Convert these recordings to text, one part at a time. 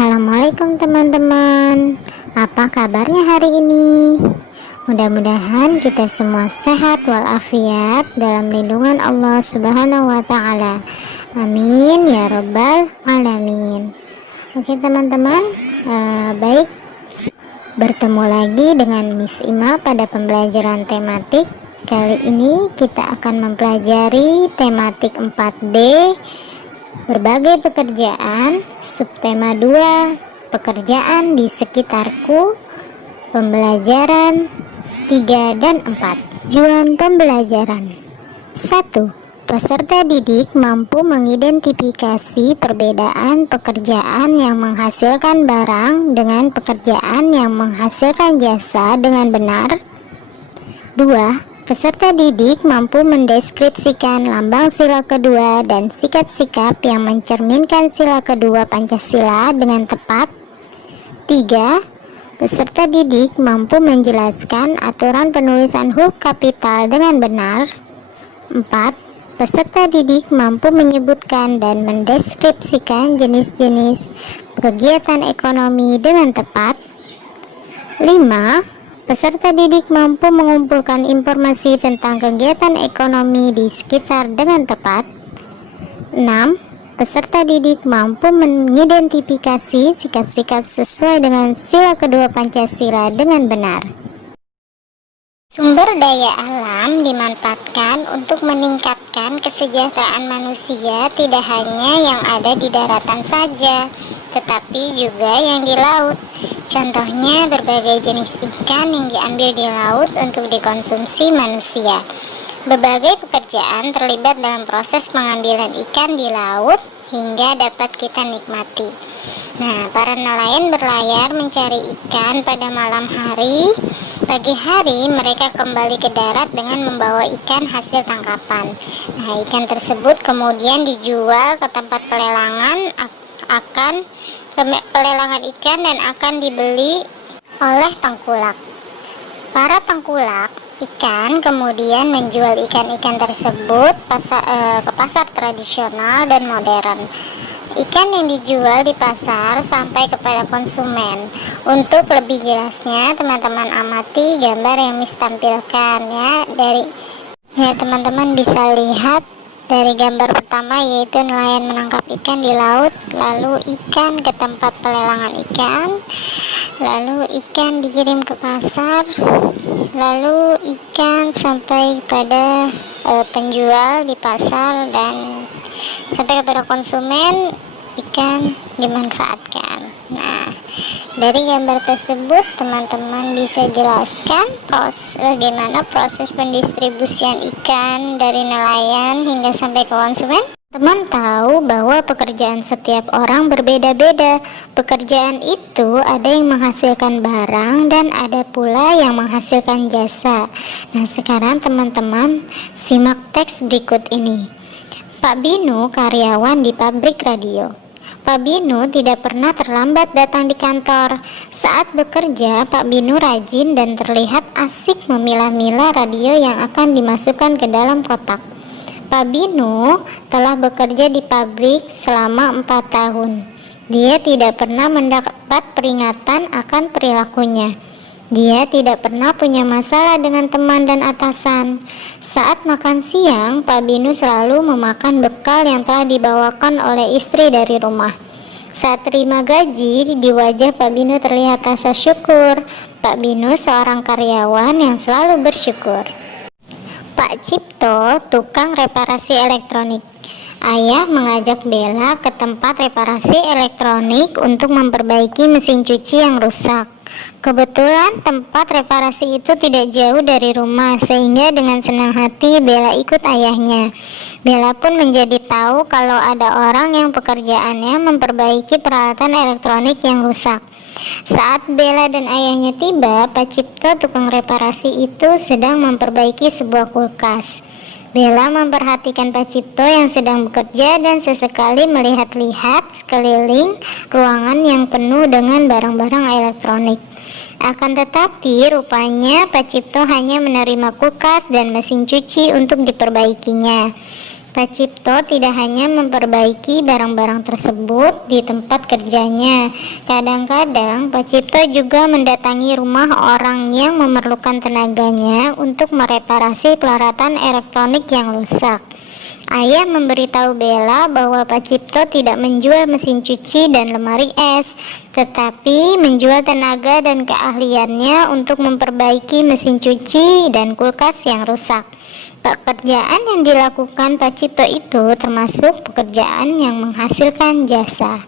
Assalamualaikum teman-teman. Apa kabarnya hari ini? Mudah-mudahan kita semua sehat walafiat dalam lindungan Allah Subhanahu wa Ta'ala. Amin ya Rabbal Alamin. Oke teman-teman, baik, bertemu lagi dengan Miss Ima pada pembelajaran tematik. Kali ini kita akan mempelajari tematik 4D, berbagai pekerjaan, subtema 2, pekerjaan di sekitarku, pembelajaran 3 dan 4. Tujuan pembelajaran 1. Peserta didik mampu mengidentifikasi perbedaan pekerjaan yang menghasilkan barang dengan pekerjaan yang menghasilkan jasa dengan benar. 2. Peserta didik mampu mendeskripsikan lambang sila kedua dan sikap-sikap yang mencerminkan sila kedua Pancasila dengan tepat. 3. Peserta didik mampu menjelaskan aturan penulisan huruf kapital dengan benar. 4. Peserta didik mampu menyebutkan dan mendeskripsikan jenis-jenis kegiatan ekonomi dengan tepat. 5. Peserta didik mampu mengumpulkan informasi tentang kegiatan ekonomi di sekitar dengan tepat. 6. Peserta didik mampu mengidentifikasi sikap-sikap sesuai dengan sila kedua Pancasila dengan benar. Sumber daya alam dimanfaatkan untuk meningkatkan kesejahteraan manusia, tidak hanya yang ada di daratan saja, tetapi juga yang di laut. Contohnya berbagai jenis ikan yang diambil di laut untuk dikonsumsi manusia. Berbagai pekerjaan terlibat dalam proses pengambilan ikan di laut hingga dapat kita nikmati. Nah, para nelayan berlayar mencari ikan pada malam hari. Pagi hari mereka kembali ke darat dengan membawa ikan hasil tangkapan. Nah, ikan tersebut kemudian dijual ke tempat pelelangan ikan dan akan dibeli oleh tengkulak. Para tengkulak ikan kemudian menjual ikan-ikan tersebut ke pasar tradisional dan modern. Ikan yang dijual di pasar sampai kepada konsumen. Untuk lebih jelasnya, teman-teman amati gambar yang Miss tampilkan ya. Teman-teman bisa lihat dari gambar pertama, yaitu nelayan menangkap ikan di laut, lalu ikan ke tempat pelelangan ikan, lalu ikan dikirim ke pasar, lalu ikan sampai pada penjual di pasar, dan sampai kepada konsumen ikan dimanfaatkan. Nah, dari gambar tersebut teman-teman bisa jelaskan bagaimana proses pendistribusian ikan dari nelayan hingga sampai ke konsumen. Teman tahu bahwa pekerjaan setiap orang berbeda-beda. Pekerjaan itu ada yang menghasilkan barang dan ada pula yang menghasilkan jasa. Nah, sekarang teman-teman simak teks berikut ini. Pak Binu karyawan di pabrik radio. Pak Binu tidak pernah terlambat datang di kantor. Saat bekerja, Pak Binu rajin dan terlihat asik memilah-milah radio yang akan dimasukkan ke dalam kotak. Pak Binu telah bekerja di pabrik selama 4 tahun. Dia tidak pernah mendapat peringatan akan perilakunya. Dia tidak pernah punya masalah dengan teman dan atasan. Saat makan siang, Pak Binu selalu memakan bekal yang telah dibawakan oleh istri dari rumah. Saat terima gaji, di wajah Pak Binu terlihat rasa syukur. Pak Binu seorang karyawan yang selalu bersyukur. Pak Cipto, tukang reparasi elektronik. Ayah mengajak Bella ke tempat reparasi elektronik untuk memperbaiki mesin cuci yang rusak. Kebetulan tempat reparasi itu tidak jauh dari rumah, sehingga dengan senang hati Bella ikut ayahnya. Bella pun menjadi tahu kalau ada orang yang pekerjaannya memperbaiki peralatan elektronik yang rusak. Saat Bella dan ayahnya tiba, Pak Cipto tukang reparasi itu sedang memperbaiki sebuah kulkas. Bella memperhatikan Pak Cipto yang sedang bekerja dan sesekali melihat-lihat sekeliling ruangan yang penuh dengan barang-barang elektronik. Akan tetapi rupanya Pak Cipto hanya menerima kulkas dan mesin cuci untuk diperbaikinya. Pak Cipto tidak hanya memperbaiki barang-barang tersebut di tempat kerjanya. Kadang-kadang Pak Cipto juga mendatangi rumah orang yang memerlukan tenaganya untuk mereparasi peralatan elektronik yang rusak. Ayah memberitahu Bella bahwa Pak Cipto tidak menjual mesin cuci dan lemari es, tetapi menjual tenaga dan keahliannya untuk memperbaiki mesin cuci dan kulkas yang rusak. Pekerjaan yang dilakukan Pak Cipto itu termasuk pekerjaan yang menghasilkan jasa.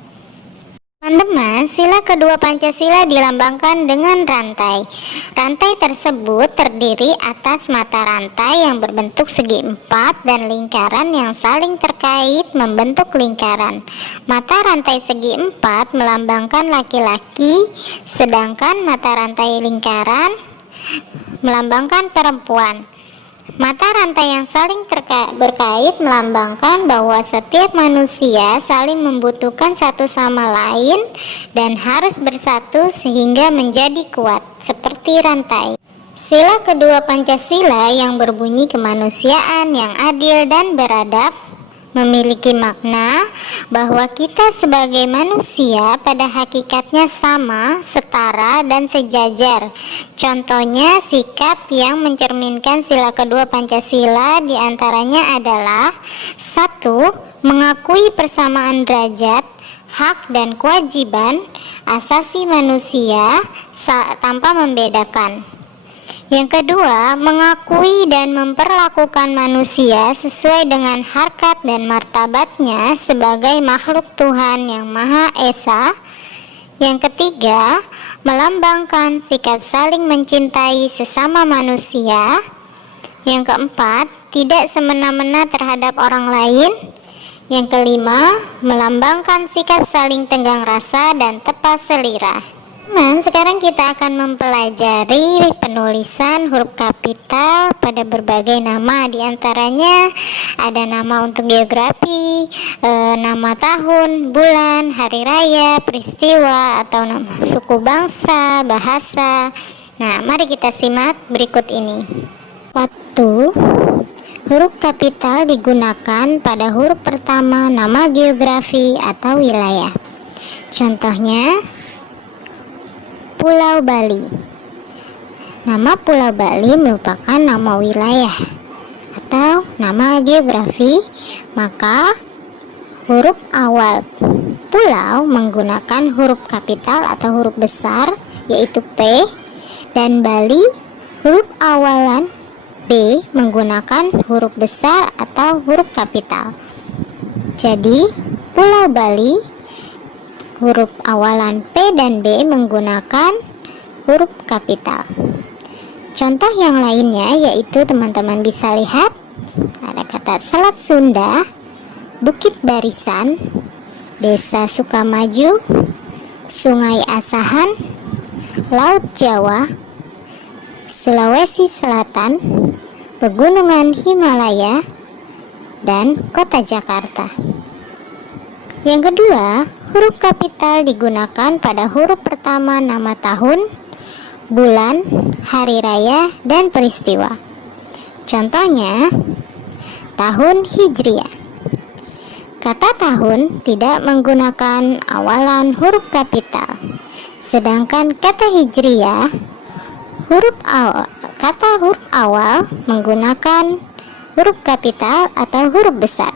Teman-teman, sila kedua Pancasila dilambangkan dengan rantai. Rantai tersebut terdiri atas mata rantai yang berbentuk segi empat dan lingkaran yang saling terkait membentuk lingkaran. Mata rantai segi empat melambangkan laki-laki, sedangkan mata rantai lingkaran melambangkan perempuan. Mata rantai yang saling berkait melambangkan bahwa setiap manusia saling membutuhkan satu sama lain dan harus bersatu sehingga menjadi kuat, seperti rantai. Sila kedua Pancasila yang berbunyi kemanusiaan yang adil dan beradab memiliki makna bahwa kita sebagai manusia pada hakikatnya sama, setara, dan sejajar. Contohnya, sikap yang mencerminkan sila kedua Pancasila diantaranya adalah 1. Mengakui persamaan derajat, hak, dan kewajiban asasi manusia tanpa membedakan. Yang kedua, mengakui dan memperlakukan manusia sesuai dengan harkat dan martabatnya sebagai makhluk Tuhan yang Maha Esa. Yang ketiga, melambangkan sikap saling mencintai sesama manusia. Yang keempat, tidak semena-mena terhadap orang lain. Yang kelima, melambangkan sikap saling tenggang rasa dan tepat selera. Sekarang kita akan mempelajari penulisan huruf kapital pada berbagai nama. Di antaranya ada nama untuk geografi, nama tahun, bulan, hari raya, peristiwa, atau nama suku bangsa, bahasa. Nah, mari kita simak berikut ini. 1. Huruf kapital digunakan pada huruf pertama nama geografi atau wilayah. Contohnya, Pulau Bali. Nama Pulau Bali merupakan nama wilayah atau nama geografi, maka huruf awal pulau menggunakan huruf kapital atau huruf besar, yaitu P, dan Bali huruf awalan B menggunakan huruf besar atau huruf kapital. Jadi, Pulau Bali huruf awalan P dan B menggunakan huruf kapital. Contoh yang lainnya yaitu teman-teman bisa lihat ada kata Selat Sunda, Bukit Barisan, Desa Sukamaju, Sungai Asahan, Laut Jawa, Sulawesi Selatan, Pegunungan Himalaya, dan Kota Jakarta. Yang kedua, huruf kapital digunakan pada huruf pertama nama tahun, bulan, hari raya, dan peristiwa. Contohnya, tahun Hijriah. Kata tahun tidak menggunakan awalan huruf kapital, sedangkan kata Hijriah, kata huruf awal menggunakan huruf kapital atau huruf besar.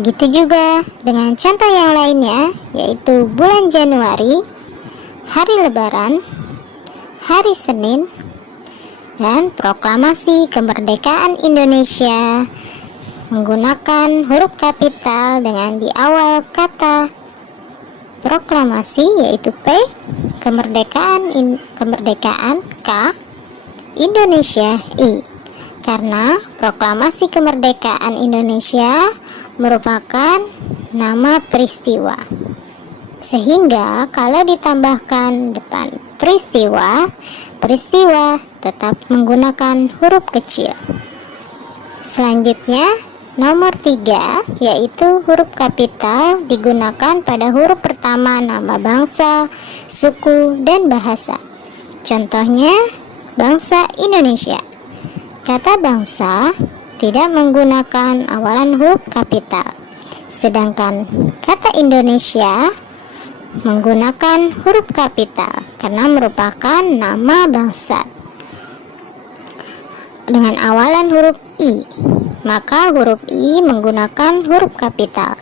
Begitu juga dengan contoh yang lainnya, yaitu bulan Januari, hari Lebaran, hari Senin, dan proklamasi kemerdekaan Indonesia menggunakan huruf kapital dengan di awal kata proklamasi, yaitu P, kemerdekaan K, Indonesia I. Karena proklamasi kemerdekaan Indonesia merupakan nama peristiwa, sehingga kalau ditambahkan depan peristiwa tetap menggunakan huruf kecil. Selanjutnya, nomor 3, yaitu huruf kapital digunakan pada huruf pertama nama bangsa, suku, dan bahasa. Contohnya, bangsa Indonesia. Kata bangsa tidak menggunakan awalan huruf kapital. Sedangkan kata Indonesia menggunakan huruf kapital karena merupakan nama bangsa dengan awalan huruf I, maka huruf I menggunakan huruf kapital.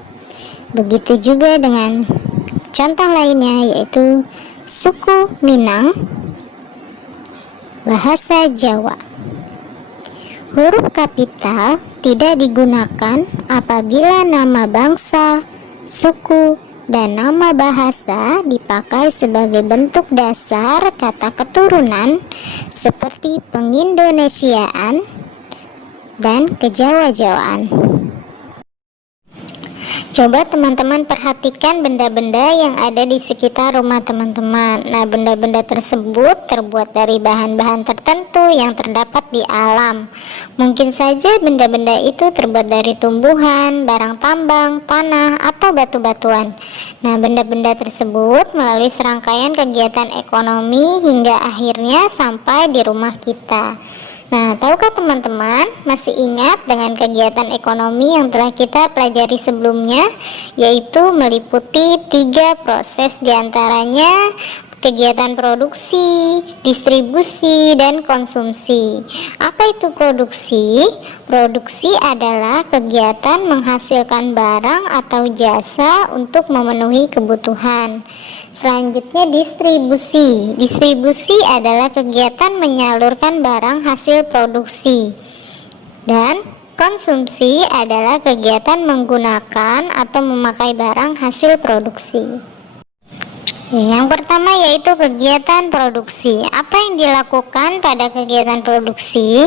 Begitu juga dengan contoh lainnya, yaitu suku Minang, bahasa Jawa. Huruf kapital tidak digunakan apabila nama bangsa, suku, dan nama bahasa dipakai sebagai bentuk dasar kata keturunan seperti pengindonesiaan dan kejawa-jawaan. Coba teman-teman perhatikan benda-benda yang ada di sekitar rumah teman-teman. Nah, benda-benda tersebut terbuat dari bahan-bahan tertentu yang terdapat di alam. Mungkin saja benda-benda itu terbuat dari tumbuhan, barang tambang, tanah, atau batu-batuan. Nah, benda-benda tersebut melalui serangkaian kegiatan ekonomi hingga akhirnya sampai di rumah kita. Nah, tahukah teman-teman masih ingat dengan kegiatan ekonomi yang telah kita pelajari sebelumnya, yaitu meliputi 3 proses diantaranya kegiatan produksi, distribusi, dan konsumsi. Apa itu produksi? Produksi adalah kegiatan menghasilkan barang atau jasa untuk memenuhi kebutuhan. Selanjutnya distribusi. Distribusi adalah kegiatan menyalurkan barang hasil produksi. Dan konsumsi adalah kegiatan menggunakan atau memakai barang hasil produksi. Yang pertama yaitu kegiatan produksi. Apa yang dilakukan pada kegiatan produksi?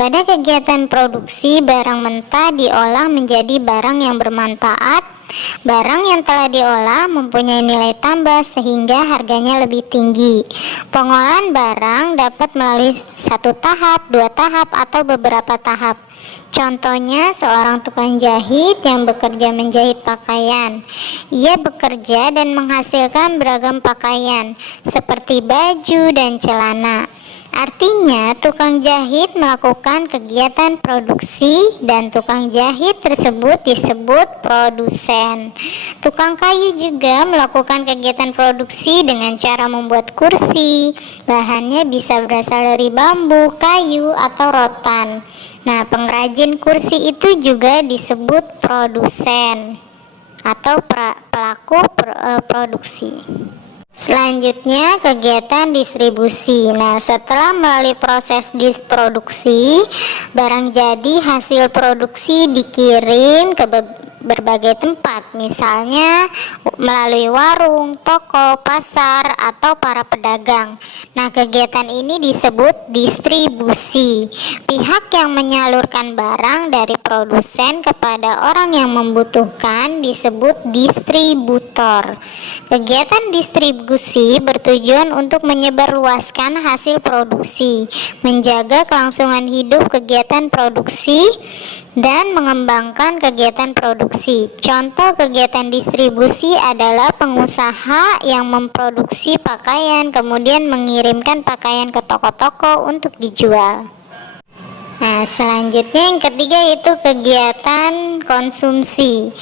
Pada kegiatan produksi, barang mentah diolah menjadi barang yang bermanfaat. Barang yang telah diolah mempunyai nilai tambah sehingga harganya lebih tinggi. Pengolahan barang dapat melalui 1 tahap, 2 tahap, atau beberapa tahap. Contohnya seorang tukang jahit yang bekerja menjahit pakaian. Ia bekerja dan menghasilkan beragam pakaian seperti baju dan celana. Artinya tukang jahit melakukan kegiatan produksi dan tukang jahit tersebut disebut produsen. Tukang kayu juga melakukan kegiatan produksi dengan cara membuat kursi. Bahannya bisa berasal dari bambu, kayu, atau rotan. Nah, pengrajin kursi itu juga disebut produsen atau pelaku produksi. Selanjutnya kegiatan distribusi. Nah, setelah melalui proses produksi, barang jadi hasil produksi dikirim ke berbagai tempat, misalnya melalui warung, toko, pasar, atau para pedagang. Nah, kegiatan ini disebut distribusi. Pihak yang menyalurkan barang dari produsen kepada orang yang membutuhkan disebut distributor. Kegiatan distribusi bertujuan untuk menyebarluaskan hasil produksi, menjaga kelangsungan hidup kegiatan produksi, dan mengembangkan kegiatan produksi. Contoh kegiatan distribusi adalah pengusaha yang memproduksi pakaian kemudian mengirimkan pakaian ke toko-toko untuk dijual. Nah, selanjutnya yang ketiga yaitu kegiatan konsumsi.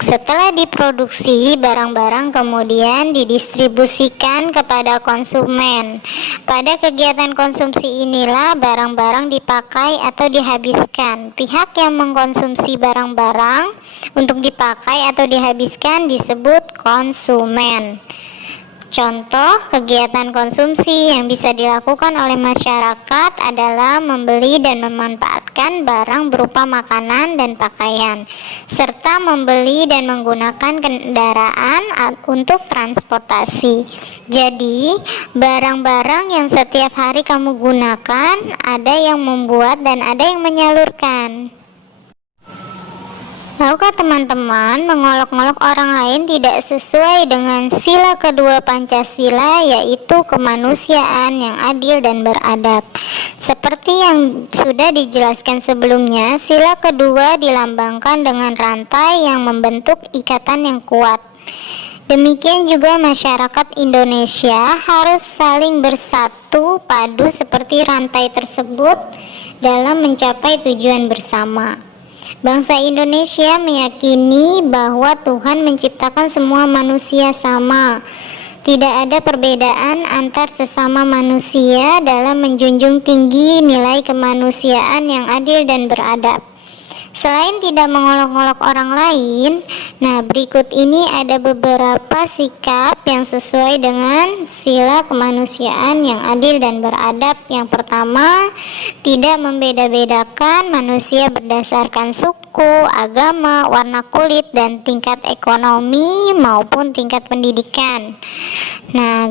Setelah diproduksi, barang-barang kemudian didistribusikan kepada konsumen. Pada kegiatan konsumsi inilah barang-barang dipakai atau dihabiskan. Pihak yang mengkonsumsi barang-barang untuk dipakai atau dihabiskan disebut konsumen. Contoh kegiatan konsumsi yang bisa dilakukan oleh masyarakat adalah membeli dan memanfaatkan barang berupa makanan dan pakaian, serta membeli dan menggunakan kendaraan untuk transportasi. Jadi, barang-barang yang setiap hari kamu gunakan, ada yang membuat dan ada yang menyalurkan. Tahukah teman-teman, mengolok-olok orang lain tidak sesuai dengan sila kedua Pancasila, yaitu kemanusiaan yang adil dan beradab. Seperti yang sudah dijelaskan sebelumnya, sila kedua dilambangkan dengan rantai yang membentuk ikatan yang kuat. Demikian juga masyarakat Indonesia harus saling bersatu padu seperti rantai tersebut dalam mencapai tujuan bersama. Bangsa Indonesia meyakini bahwa Tuhan menciptakan semua manusia sama. Tidak ada perbedaan antar sesama manusia dalam menjunjung tinggi nilai kemanusiaan yang adil dan beradab. Selain tidak mengolok-olok orang lain, nah berikut ini ada beberapa sikap yang sesuai dengan sila kemanusiaan yang adil dan beradab. Yang pertama, tidak membeda-bedakan manusia berdasarkan suku, agama, warna kulit, dan tingkat ekonomi maupun tingkat pendidikan. Nah,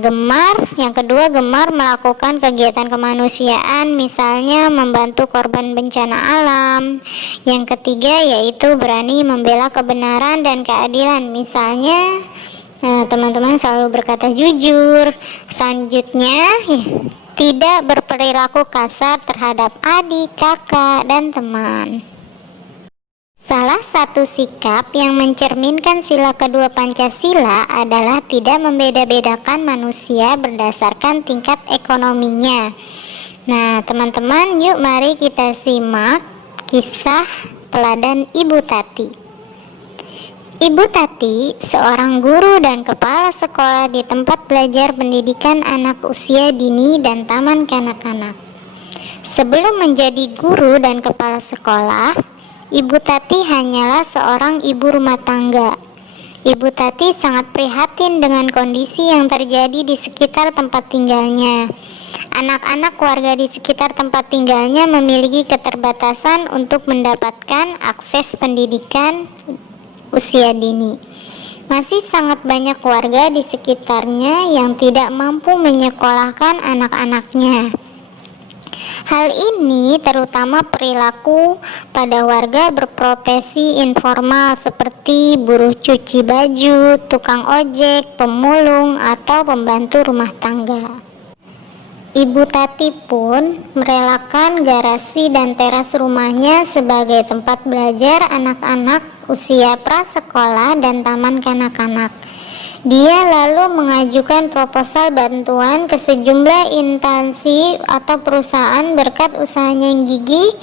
yang kedua, gemar melakukan kegiatan kemanusiaan, misalnya membantu korban bencana alam. Yang ketiga yaitu berani membela kebenaran dan keadilan, misalnya teman-teman selalu berkata jujur. Selanjutnya, tidak berperilaku kasar terhadap adik, kakak, dan teman. Salah satu sikap yang mencerminkan sila kedua Pancasila adalah tidak membeda-bedakan manusia berdasarkan tingkat ekonominya. Nah, teman-teman, yuk mari kita simak kisah teladan Ibu Tati. Ibu Tati, seorang guru dan kepala sekolah di tempat belajar pendidikan anak usia dini dan taman kanak-kanak. Sebelum menjadi guru dan kepala sekolah, Ibu Tati hanyalah seorang ibu rumah tangga. Ibu Tati sangat prihatin dengan kondisi yang terjadi di sekitar tempat tinggalnya. Anak-anak warga di sekitar tempat tinggalnya memiliki keterbatasan untuk mendapatkan akses pendidikan usia dini. Masih sangat banyak warga di sekitarnya yang tidak mampu menyekolahkan anak-anaknya. Hal ini terutama perilaku pada warga berprofesi informal seperti buruh cuci baju, tukang ojek, pemulung, atau pembantu rumah tangga. Ibu Tati pun merelakan garasi dan teras rumahnya sebagai tempat belajar anak-anak usia prasekolah dan taman kanak-kanak. Dia lalu mengajukan proposal bantuan ke sejumlah instansi atau perusahaan. Berkat usahanya yang gigih,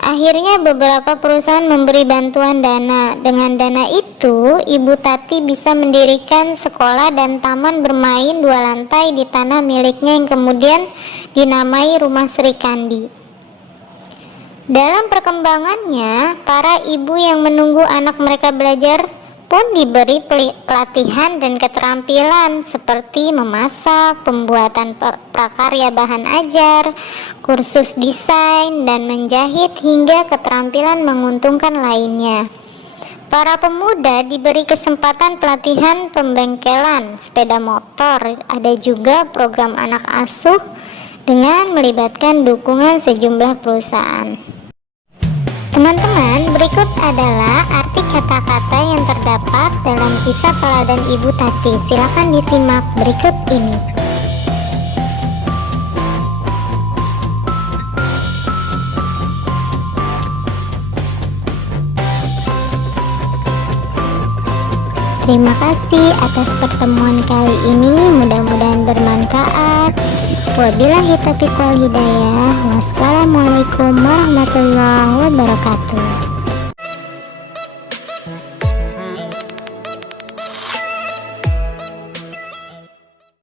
akhirnya beberapa perusahaan memberi bantuan dana. Dengan dana itu, Ibu Tati bisa mendirikan sekolah dan taman bermain 2 lantai di tanah miliknya yang kemudian dinamai Rumah Sri Kandi. Dalam perkembangannya, para ibu yang menunggu anak mereka belajar pun diberi pelatihan dan keterampilan seperti memasak, pembuatan prakarya bahan ajar, kursus desain, dan menjahit hingga keterampilan menguntungkan lainnya. Para pemuda diberi kesempatan pelatihan pembengkelan sepeda motor. Ada juga program anak asuh dengan melibatkan dukungan sejumlah perusahaan. Teman-teman, berikut adalah arti kata-kata yang terdapat dalam kisah teladan Ibu Tati. Silakan disimak berikut ini. Terima kasih atas pertemuan kali ini, mudah-mudahan bermanfaat. Wabillahi taufiq wal hidayah. Wassalamualaikum warahmatullahi wabarakatuh.